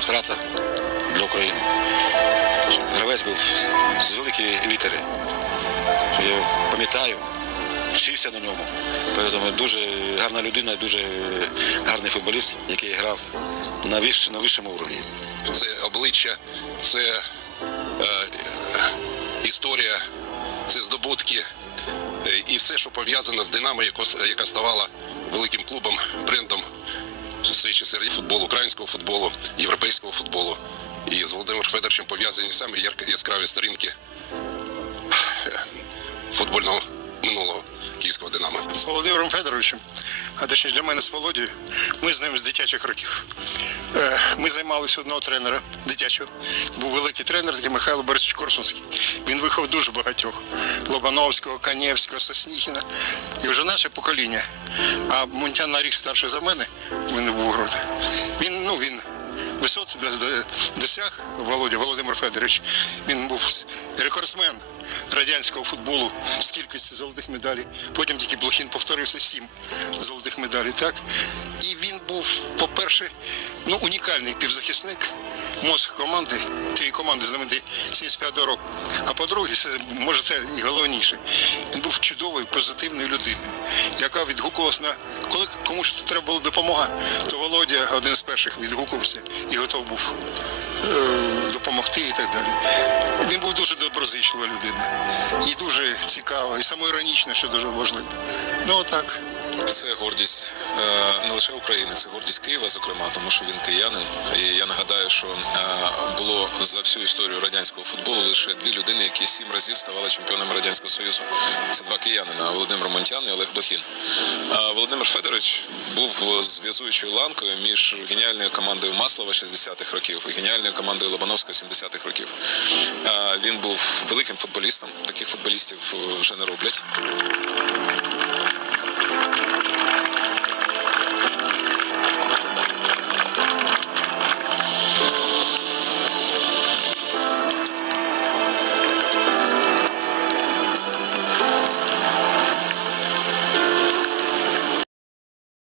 втрата для України. Гравець був з великої літери. Я пам'ятаю, вчився на ньому. Тому дуже гарна людина, дуже гарний футболіст, який грав на, вищ, на вищому уровні. це обличчя, це е, історія, це здобутки е, і все, що пов'язано з Динамо, яка ставала великим клубом, брендом свої часи футболу, українського футболу, європейського футболу. І з Володимиром Федоровичем пов'язані ярк- яскраві сторінки футбольного минулого київського Динамо. з Володимиром Федоровичем, а точніше для мене з Володією, ми з ним з дитячих років. Е, Ми займалися одного тренера дитячого. Був великий тренер, такий Михайло Борисович Корсунський. Він виховав дуже багатьох. Лобановського, Канєвського, Сосніхіна. І вже наше покоління. А Мунтян на рік старший за мене, він був груди. Він, ну, він висот досяг Володя, Володимир Федорович. Він був рекордсмен радянського футболу з кількістю золотих медалей. Потім тільки Блохін повторився сім золотих медалей. Так? І він був, по-перше, ну, унікальний півзахисник, мозг команди, тієї команди знаменитий 75 року. А по-друге, це, може це і головніше. Він був чудовою, позитивною людиною, яка відгукувалась на коли комусь треба була допомога, то Володя один з перших відгукувався і готов був е, допомогти і так далі. Він був дуже доброзичлива людина. І дуже цікава, і самоіронічна, що дуже важливо. Ну отак. Це гордість е, не лише України, це гордість Києва, зокрема, тому що він киянин. І я нагадаю, що е, було за всю історію радянського футболу лише дві людини, які сім разів ставали чемпіонами радянського союзу. Це два киянина Володимир Монтян і Олег Блохін. Володимир Федорович був зв'язуючою ланкою між геніальною командою Маслова 60-х років і геніальною командою Лобановського 70-х років. Він був великим футболістом. Таких футболістів е, вже не роблять.